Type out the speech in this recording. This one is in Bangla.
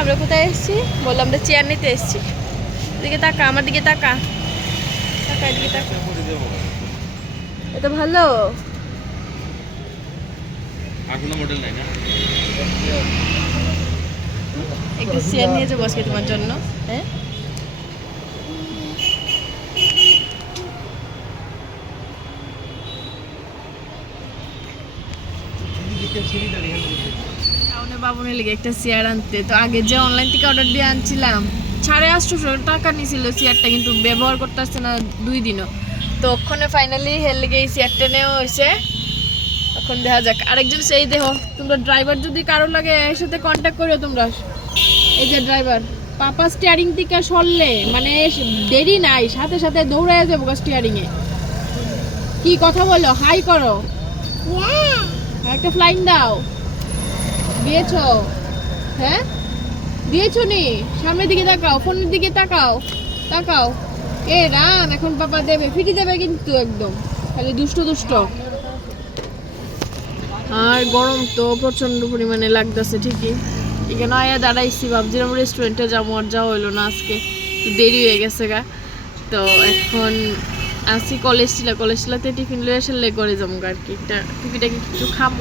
আমরা কোথায় এসেছি? বললাম আমরা চেয়ার নিতে এসেছি। দিকে তাকা আমার দিকে তাকা। তাকা এদিকে তাকা। এটা ভালো। আর মডেল নাই না? একটু চেয়ার নিয়ে যাব আজকে তোমার জন্য হ্যাঁ? টাউনে বাবুনের লিগে একটা চেয়ার আনতে। তো আগে যে অনলাইন থেকে অর্ডার দিয়ে আনছিলাম সাড়ে আটশোশো টাকা নিছিল চেয়ারটা কিন্তু ব্যবহার করতে আসছে না দুই দিনও। তো ওখানে ফাইনালি হের লিগে এই চেয়ারটা নেওয়া হয়েছে। এখন দেখা যাক। আরেকজন সেই দেহ তোমরা ড্রাইভার যদি কারও লাগে এর সাথে কন্ট্যাক্ট করো তোমরা। এই যে ড্রাইভার পাপা স্টিয়ারিং থেকে সরলে মানে দেরি নাই সাথে সাথে দৌড়ায় যাব স্টিয়ারিং এ। কি কথা বলো হাই করো। একটা ফ্লাইং দাও। দিয়েছ? হ্যাঁ? দিয়েছ নি? সামনের দিকে তাকাও, ফোনের দিকে তাকাও তাকাও। এ রাম এখন পাপা দেবে, ফিটি দেবে কিন্তু একদম। খালি দুষ্ট দুষ্ট। আর গরম তো প্রচণ্ড পরিমাণে লাগতেছে, ঠিকই। এখানে আয়া দাঁড়াইছি, ভাবছিলাম রেস্টুরেন্টে যাব, আর যাওয়া হইল না আজকে। দেরি হয়ে গেছে গা। তো এখন আসি কলেজ ছিল কলেজ ছিলাতে টিফিন লয়ে আসলে করে যাব আর কি। একটা টুকিটাকি কিছু খাব